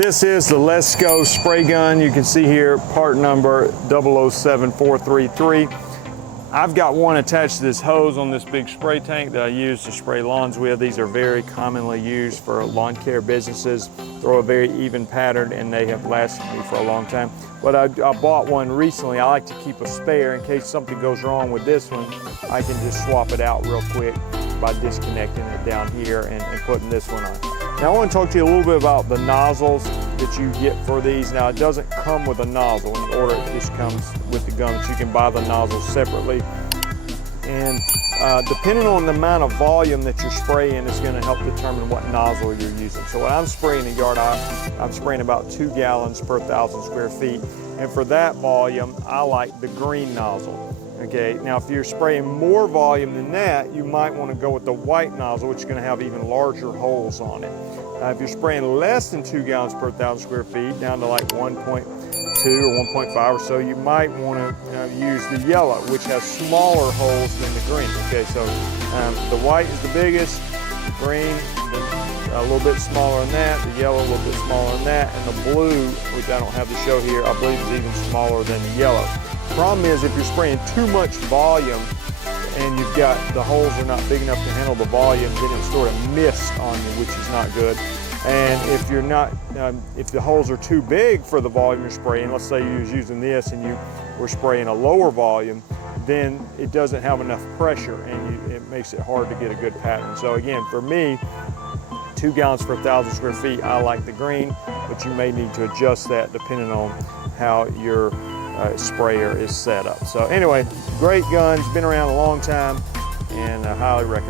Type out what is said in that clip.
This is the Lesco spray gun. You can see here part number 007433. I've got one attached to this hose on this big spray tank that I use to spray lawns with. These are very commonly used for lawn care businesses. Throw a very even pattern and they have lasted me for a long time. But I bought one recently. I like to keep a spare in case something goes wrong with this one. I can just swap it out real quick by disconnecting it down here and putting this one on. Now I want to talk to you a little bit about the nozzles that you get for these. Now it doesn't come with a nozzle. When you order it, just comes with the gun, but you can buy the nozzles separately. And depending on the amount of volume that you're spraying is going to help determine what nozzle you're using. So when I'm spraying a yard, I'm spraying about 2 gallons per 1,000 square feet. And for that volume, I like the green nozzle. Okay, now if you're spraying more volume than that, you might want to go with the white nozzle, which is going to have even larger holes on it. If you're spraying less than 2 gallons per 1,000 square feet, down to like 1.2 or 1.5 or so, you might want to use the yellow, which has smaller holes than the green. Okay, so the white is the biggest, the green a little bit smaller than that, the yellow a little bit smaller than that, and the blue, which I don't have to show here, I believe is even smaller than the yellow. The problem is if you're spraying too much volume and you've got the holes are not big enough to handle the volume, then it sort of mists on you, which is not good. And if you're not, if the holes are too big for the volume you're spraying, let's say you was using this and you were spraying a lower volume, then it doesn't have enough pressure and it makes it hard to get a good pattern. So again, for me, 2 gallons per 1,000 square feet, I like the green, but you may need to adjust that depending on how your sprayer is set up. So anyway, great guns, been around a long time, and I highly recommend it.